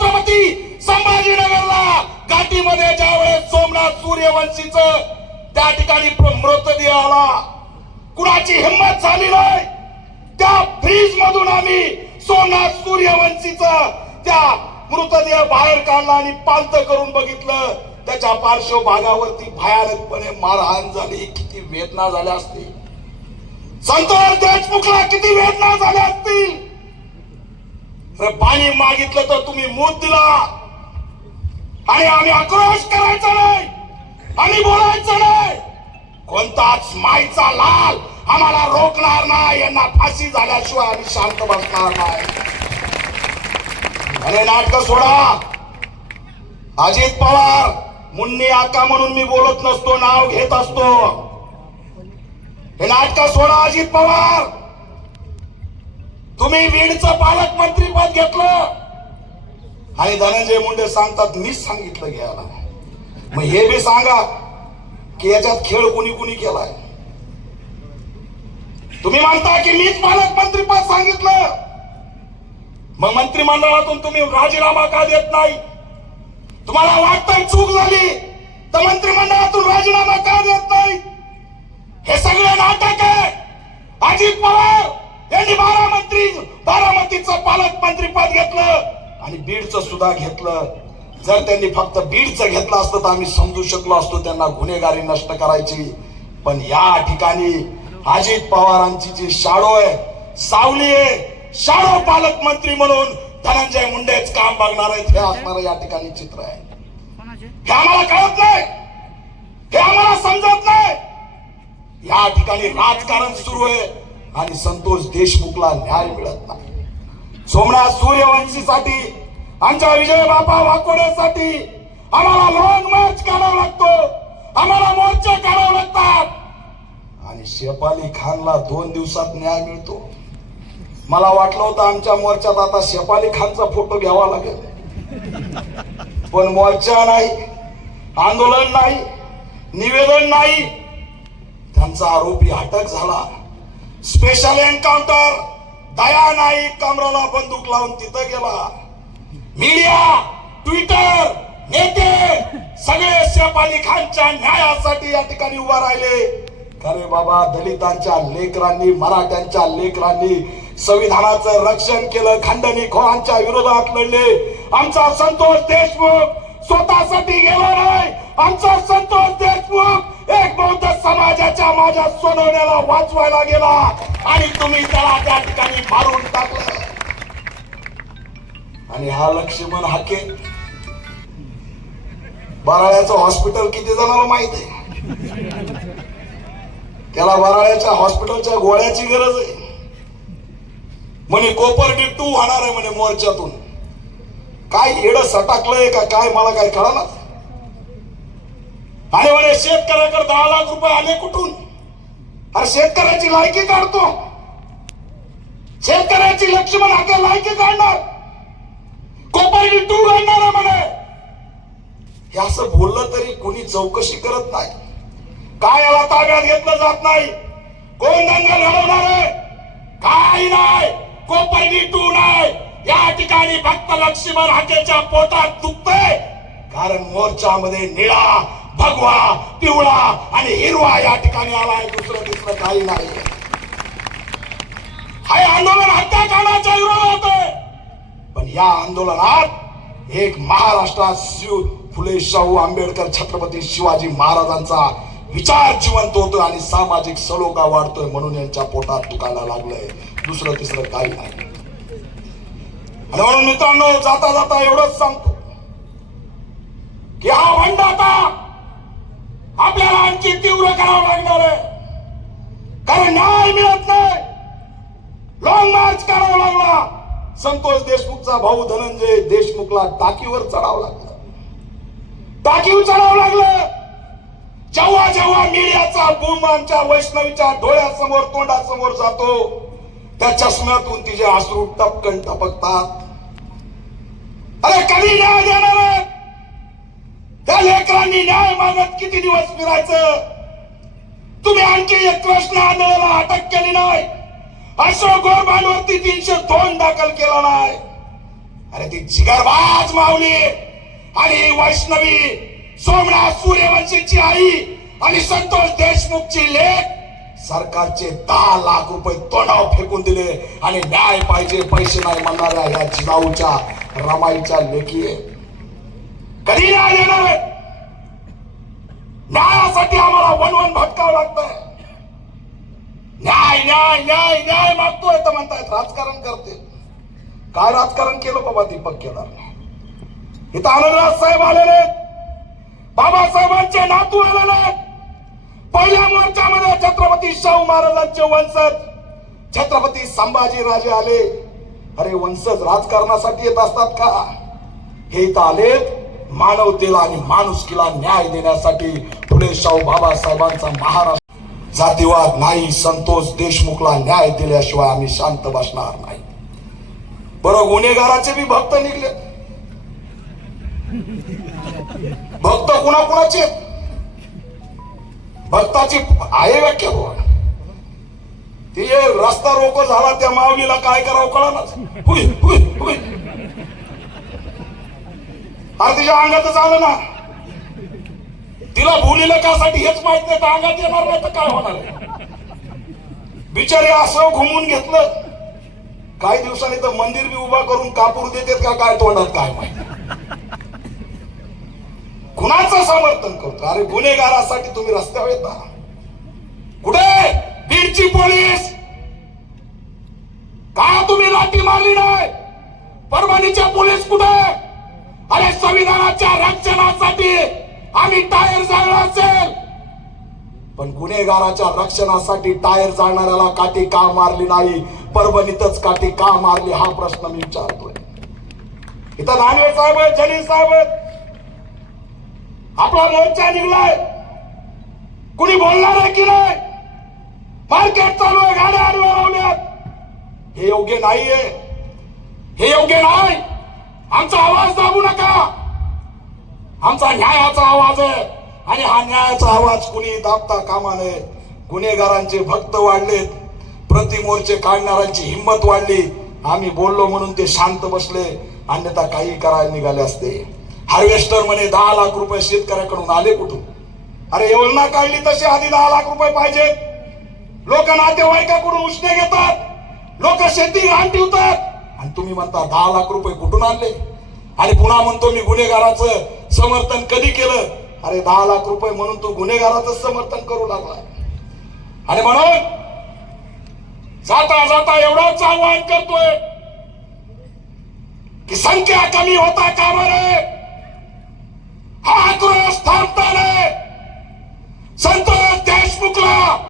छत्रपती संभाजीनगरला घाटीमध्ये ज्यावेळेस सोमनाथ सूर्यवंशीच त्या ठिकाणी मृतदेह आला. कुणाची हिंमत झाली नाही. त्या फ्रीज मधून आम्ही सोमनाथ सूर्यवंशीच त्या मृतदेह बाहेर काढला आणि पालत करून बघितलं. त्याच्या पार्श्वभागावरती भयानकपणे मारहाण झाली. किती वेदना झाल्या असतील. संतोष देशमुखला किती वेदना झाल्या असतील. तर पाणी मागितलं तर तुम्ही मूत दिला. आणि आम्ही आक्रोश करायचा नाही. आम्ही बोलायचं नाही. कोणताच माईचा लाल आम्हाला रोखणार नाही. यांना फाशी झाल्याशिवाय आम्ही शांत बसणार नाही. अरे नाटक सोडा. अजित पवार मुन्नी आका म्हणून मी बोलत नसतो नाव घेत असतो. हे नाटक सोडा अजित पवार. तुम्ही बीडचं पालकमंत्री पद घेतलं. आणि धनंजय मुंडे सांगतात मीच सांगितलं घ्यायला. मग हे बी सांगा की याच्यात खेळ कुणी कुणी केलाय. तुम्ही म्हणता की मीच पालकमंत्री पद सांगितलं. मग मंत्रिमंडळातून तुम्ही राजीनामा का देत नाही? तुम्हाला वाटतं चूक झाली तर मंत्रिमंडळातून राजीनामा का देत नाही? हे सगळे नाटक आहे. अजित पवार यांनी बारामंत्री बारामतीचं पालकमंत्री पद घेतलं आणि बीडचं सुद्धा घेतलं. जर त्यांनी फक्त बीडचं घेतलं असतं तर आम्ही समजू शकलो असतो त्यांना गुन्हेगारी नष्ट करायची. पण या ठिकाणी अजित पवारांची जी शाडो आहे सावली आहे शाडो पालकमंत्री म्हणून धनंजय मुंडेच काम बघणार आहेत हे असणारं या ठिकाणी चित्र आहे. हे आम्हाला कळत नाही. हे आम्हाला समजत नाही. या ठिकाणी राजकारण सुरू आहे. आणि संतोष देशमुखला न्याय मिळत नाही. सोमनाथ सूर्यवंशीसाठी आमच्या विजय बापा वाकोड्यासाठी आम्हाला लॉंग मार्च काढावा लागतो. आम्हाला मोर्चे काढावे लागतात. आणि शेपाली खानला दोन दिवसात न्याय मिळतो. मला वाटलं होतं आमच्या मोर्चात आता शेपाली खानचा फोटो घ्यावा लागेल. पण मोर्चा नाही आंदोलन नाही निवेदन नाही. त्यांचा आरोपी अटक झाला. स्पेशल एन्काउंटर दया नाईक कमराला बंदूक लावून तिथं गेला मीडिया ट्विटर नेते सगळे शेफाली खानच्या न्यायासाठी या ठिकाणी उभा राहिले. अरे बाबा दलितांच्या लेकरांनी मराठ्यांच्या लेकरांनी संविधानाचं रक्षण केलं खंडणी खोरांच्या विरोधात लढले. आमचा संतोष देशमुख स्वतःसाठी गेला नाही. आमचा संतोष देशमुख एक बौद्ध समाजाच्या माझ्या सोनवण्याला वाचवायला गेला आणि तुम्ही त्याला त्या ठिकाणी मारून टाकलं. आणि हा लक्ष्मण हाके बराळ्याचं हॉस्पिटल किती जणांना माहीत आहे? त्याला बराळ्याच्या हॉस्पिटलच्या गोळ्याची गरज आहे. म्हणे कोपर्डी टू होणार आहे म्हणे मोर्चातून. काय येड सटाकलंय का? काय? मला काय कळणार अरे अरे शेतकऱ्याकडे दहा लाख रुपये आले कुठून? अरे शेतकऱ्याची लायकी काढतो. शेतकऱ्याची लक्ष्मण हाके लायकी काढणार. कोपर्डी टू काढणार म्हणे हे असं बोललं तरी कोणी चौकशी करत नाही. काय याला ताब्यात घेतलं जात नाही. कोण दंगा लढवणार आहे? काय नाही. कोपर्डी टू नाही या ठिकाणी फक्त लक्ष्मण हाकेच्या पोटात दुखतय. कारण मोर्चामध्ये निळा भगवा पिवळा आणि हिरवा या ठिकाणी आलाय दुसरं दुसरं काही नाही. हे आंदोलन हत्याकांडाच्या विरोध होते. पण या आंदोलनात एक महाराष्ट्रात शिव फुले शाहू आंबेडकर छत्रपती शिवाजी महाराजांचा विचार जिवंत होतोय आणि सामाजिक सलोखा वाढतोय म्हणून यांच्या पोटात दुखायला लागलंय. दुसरं तिसरं काही नाही. म्हणून मित्रांनो जाता जाता एवढंच सांगतो की हा भंडाता आपल्याला आणखी तीव्र करणार. आहे कारण न्याय मिळत नाही. लॉंग मार्च करावा लागला. संतोष देशमुखचा भाऊ धनंजय देशमुखला टाकीवर चढावं लागलं. टाकीवर चढावं लागलं. जेव्हा जेव्हा मीडियाचा बूम आमच्या वैष्णवीच्या डोळ्यासमोर तोंडासमोर जातो त्या चष्म्यातून तिचे अश्रू टपकन टपकतात. अरे कधी न्याय देणार त्या लेकरांनी न्याय मागत किती दिवस फिरायचं? तुम्ही आणखी एक कृष्ण आंदोलनाला अटक केली नाही. अशोक गोरबांवरती तीनशे दोन दाखल केला नाही. अरे ती जिगरबाज माऊली. आणि वैष्णवी सोमनाथ सूर्यवंशीची आई आणि संतोष देशमुखची लेख सरकारचे दहा लाख रुपये तोंडाव फेकून दिले आणि न्याय पाहिजे पैसे नाही म्हणणाऱ्या या जिजाऊच्या रमाईच्या लेखी. कधी न्याय देणार? बनवून भटकावं लागतंय. न्याय न्याय न्याय न्याय मागतोय तर म्हणतायत राजकारण करते. काय राजकारण केलं बाबा दीपक केदार इथं आनंदराज साहेब आलेले आहेत. बाबासाहेबांचे नातू आलेले आहेत. पहिल्या मोर्चामध्ये छत्रपती शाहू महाराजांचे वंशज छत्रपती संभाजी राजे आले. अरे वंशज राजकारणासाठी येत असतात का? हे इथं आलेत. मानवतेला आणि माणुसकीला न्याय देण्यासाठी पुढे शाहू बाबासाहेबांचा महाराष्ट्र जातीवाद नाही संतोष देशमुखला न्याय दिल्याशिवाय आम्ही शांत बसणार नाही. बरं गुन्हेगाराचे बी भक्त निघले. भक्त कुणाकुणाचे? भक्ताची आहे व्याख्या बघा ते रस्ता रोको झाला त्या माऊलीला काय करावं कळणार अरे तिच्या अंगातच आलं ना. तिला भुलीला कासाठी हेच माहीत नाही तर अंगात येणार नाही तर काय होणार? बिचारी असं घुमून घेतलं. काही दिवसांनी तर मंदिर बी उभा करून कापूर देतात का काय तोंडात काय माहिती. कुणाचं समर्थन करतो? अरे गुन्हेगारासाठी तुम्ही रस्त्यावर येता. कुठे? बीडची पोलीस! का तुम्ही लाठी मारली नाही? परभणीच्या पोलीस कुठे? अरे संविधानाच्या रक्षणासाठी आम्ही टायर जाळला असेल. पण गुन्हेगाराच्या रक्षणासाठी टायर जाळणाऱ्याला काठी का मारली नाही? परभणीतच काठी का मारली? हा प्रश्न मी विचारतोय. इथं नानवे साहेब आहेत जलील साहेब आपला मोर्चा निघलाय. कुणी बोलणार आहे की नाही? मार्केट चालू आहे गाड्या आडव्या लावल्यात हे योग्य नाहीये. हे योग्य नाही. आमचा आवाज दाबू नका. आमचा न्यायाचा आवाज आहे आणि हा न्यायाचा आवाज कुणी दाबता कामा नये. गुन्हेगारांचे भक्त वाढलेत. प्रतिमोर्चे काढणाऱ्यांची हिंमत वाढली. आम्ही बोललो म्हणून ते शांत बसले. अन्यथा काही करायला निघाले असते. हार्वेस्टर म्हणे दहा लाख रुपये शेतकऱ्याकडून आले कुठून? अरे योजना काढली तशी आधी दहा लाख रुपये पाहिजेत. लोक नातेवाईकाकडून उष्णे घेतात. लोक शेती घाण ठेवतात. आणि तुम्ही म्हणता दहा लाख रुपये कुठून आणले? आणि पुन्हा म्हणतो मी गुन्हेगाराचं समर्थन कधी केलं? अरे दहा लाख रुपये म्हणून तू गुन्हेगाराचं समर्थन करू लागला. आणि म्हणून जाता जाता एवढंच आव्हान करतोय की संख्या कमी होता का बरे हा आक्रोश थांबता संतोष देशमुखला